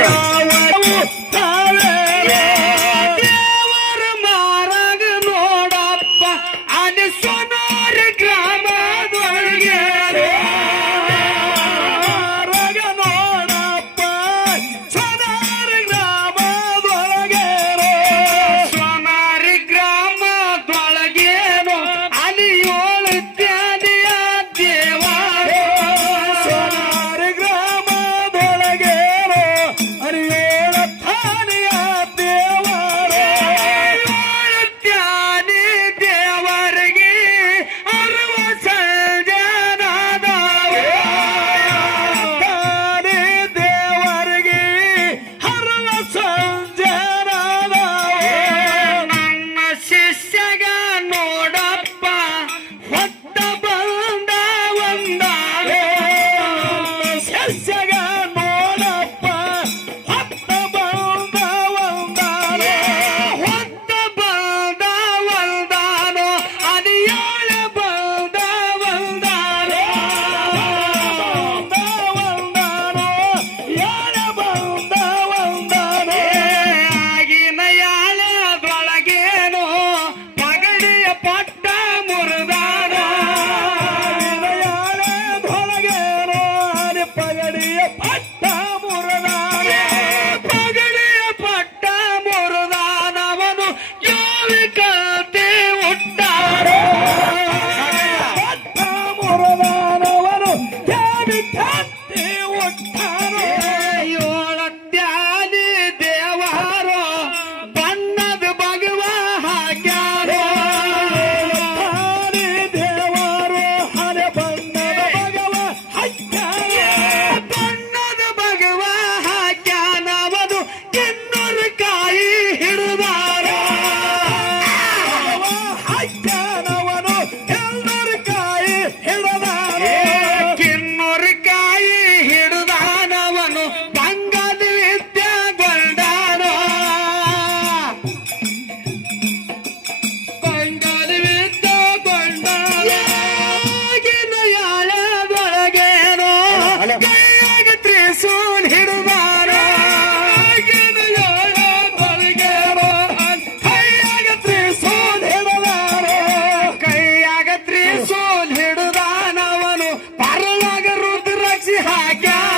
Sir. Listen! my God.